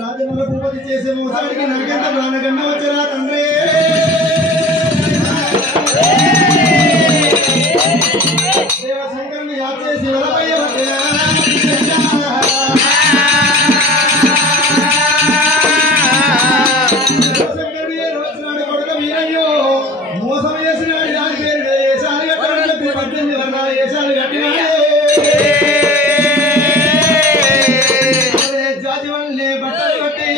రాజనల భూపతి చేసే మోసానికి నాకెంత ప్రాణగన్న వచ్చరా తండ్రి. దేవశంకరుని యాద చేసి వలపయ్య దేవశంకరుడు ఏ రోజునాడు కొడుక వీరయ్యో మోసం చేసినాడు. దాని పేరు ఏసాలు కట్టాలని చెప్పి 18 వర్ణాల ఏసాలు కట్టినాడే. జాతి వాళ్ళని బట్టలు కట్టి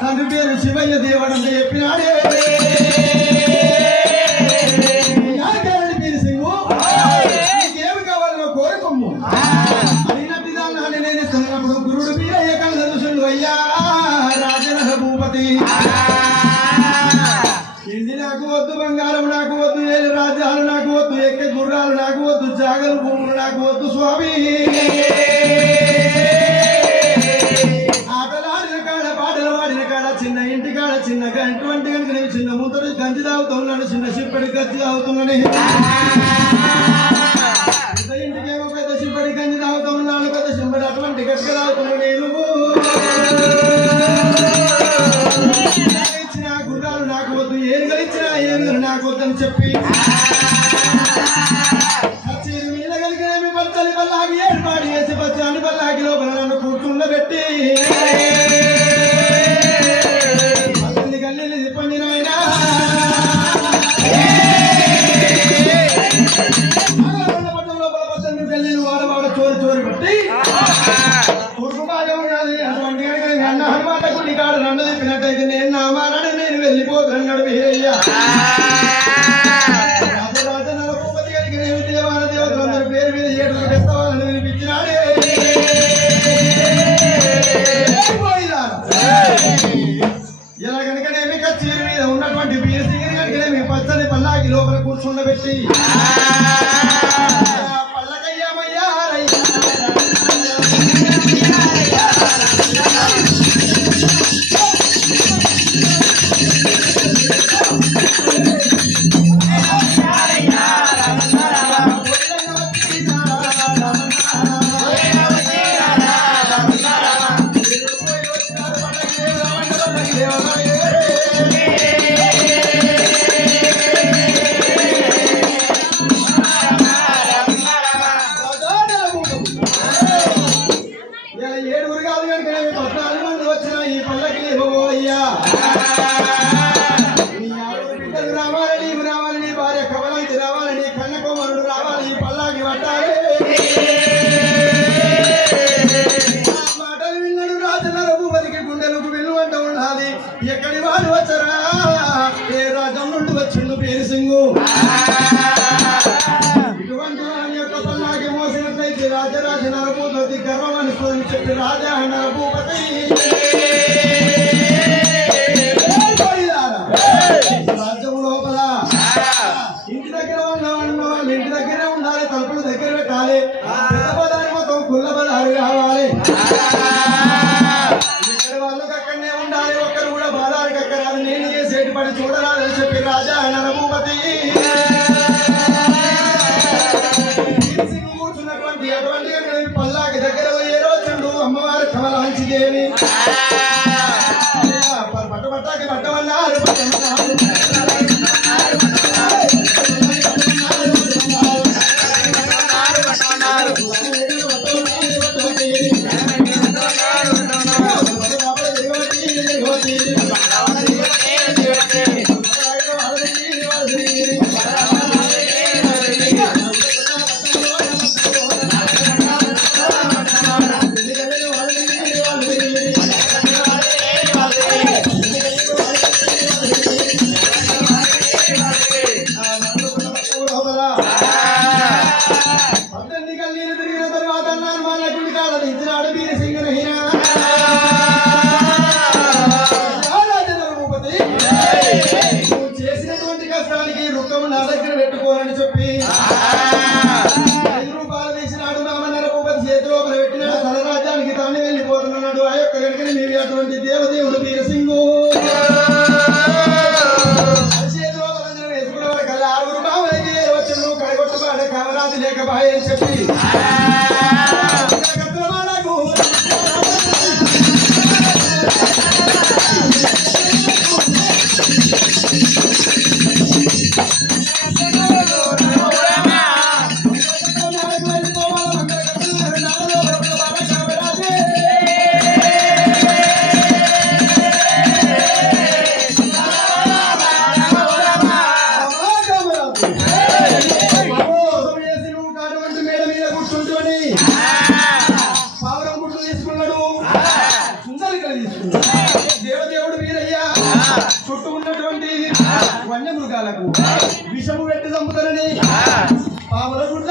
తండ్రి పేరు శివయ్య దేవుడు అంటే చెప్పినాడే. పీరసింగు నీకేమి కావాలో కోరుకోము అడిగినట్టు దాన్ని నేను ఇస్తున్నప్పుడు గురుడు వీరయ్య కలదలుసుడు అయ్యా రాజనల భూపతి. ఇంటి నాకు వద్దు, బంగారం నాకు వద్దు, ఏడు రాజ్యాలు నాకు వద్దు, ఎక్కే గుర్రాలు నాకు వద్దు, జాగలు భూములు నాకు వద్దు స్వామి. చిన్న ఇంటి కాడ చిన్న ఎటువంటి కనుక నేను చిన్న ముంతడు గంజి తాగుతున్నాడు, చిన్న సిప్పటి గంజి తాగుతున్నాడు. పెద్ద ఇంటికేమో పెద్ద సిప్పటి గంజి తాగుతున్నాడు, పెద్ద సిప్పటి అటువంటి గట్క తాగుతున్నాడు. నేను ఇచ్చిన గుర్రాలు నాకు వద్దు, ఏనుగలు ఇచ్చిన ఏనుగలు నాకు వద్దని చెప్పి మీద కలిగిన పచ్చని పల్లాకి ఏర్పాటు చేసి పచ్చని పల్లాకి లోపల నన్ను కూర్చుండబెట్టి వాడవాడ చోరు చోరు పెట్టి కొడుకు బాగా ఉన్నది. అటువంటి అన్న హనుమాత గుడి కాడ నన్ను తిప్పినట్టయితే నేను నా మారాడు నేను వెళ్ళిపోతున్నాడు వీరయ్య. రాజరాజనల భూపతి గారికి నేను దేవాల దేవతలందరి పేరు మీద ఏడుగు తెస్తావాలని వినిపించినాడే. ఇలా కనుకనేమి కచ్చేరి మీద ఉన్నటువంటి పీరసింగిని కనుకనేమి పచ్చని పల్లాకి లోపల కూర్చుండబెట్టి ఎక్కడి వాడు వచ్చరా ఏ రాజం నుండి వచ్చిండు పీరసింగు. ఇటువంటి వారి యొక్క పల్లాకి మోసినట్లయితే రాజరాజ నరభూపతి గర్వం అనుకోని చెప్పి రాజా నరభూపతి రాజ్యం లోపల ఇంటి దగ్గర ఉన్న వాళ్ళు ఇంటి దగ్గరే ఉండాలి, తలుపులు దగ్గర పెట్టాలి, పెద్ద పదాలు మొత్తం కుల్ల పదాలు కావాలి. వాళ్ళకి అక్కడనే ఉండాలి, ఒక్కరు కూడా బాధారికి అక్కడ నేను చేసేటి పని చూడరాదని చెప్పి రాజా నరభూపతి కూర్చున్నటువంటి అటువంటి పల్లాకి దగ్గర పోయే రోజుండు అమ్మవారి కమలాంచి దేవి పట్టపట్టాకి పట్టవల్ల దేవదేవుడు వీరసింగు ఆరుగురు బావలకి వచ్చను కడగొట్టబాడ కామరాజు లేకబాయని చెప్పి దేవదేవుడు వీరయ్య చుట్టూ ఉన్నటువంటి వన్యమృగాలకు విషము పెట్టి చంపుతారని పాముల గుడ్డ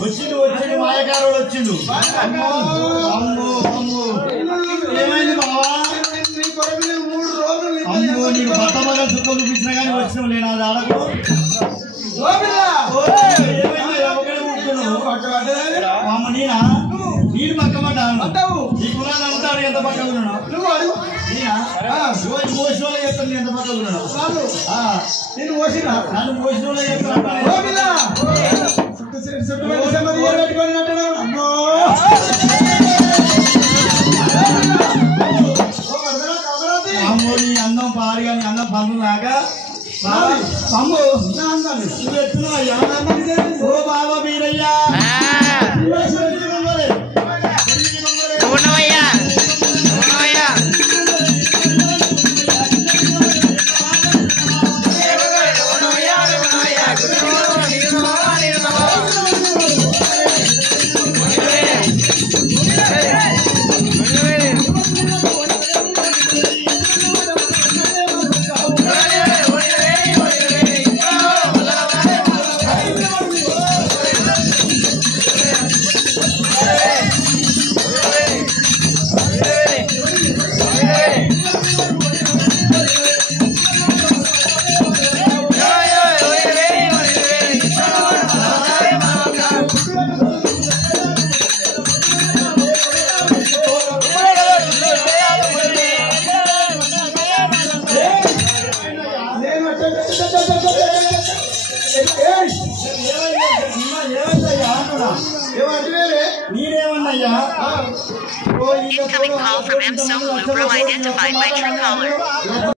వచ్చిండు మాయకారుడు వచ్చిండు. ఏమైంది బావా? అమ్మో నీకు భర్త మగలు చుట్టూ చూపించినా కానీ వచ్చినావు నేను అది ఆడకు. అమ్మ నేనా నీళ్ళు పక్కమంటావు ఈ కులాన్ని అంటాడు ఎంత పక్కన ఉన్నాడు రోజు మోసిన వాళ్ళే చెప్తాను నేను ఎంత పక్కన ఉన్నాడు. నేను మోసిన నన్ను మోసిన వాళ్ళే చెప్తాను. అమ్మో నీ అందం పారు కానీ అందం పండు నాక అమ్మో నువ్వు ఎత్తున్నావు అయ్యా. ఓ బాబా మీరయ్యా ఏమైందయ్యా అంటున్నా నేనేమన్నయ్యా Incoming call from M. Solu, bro identified by Truecaller.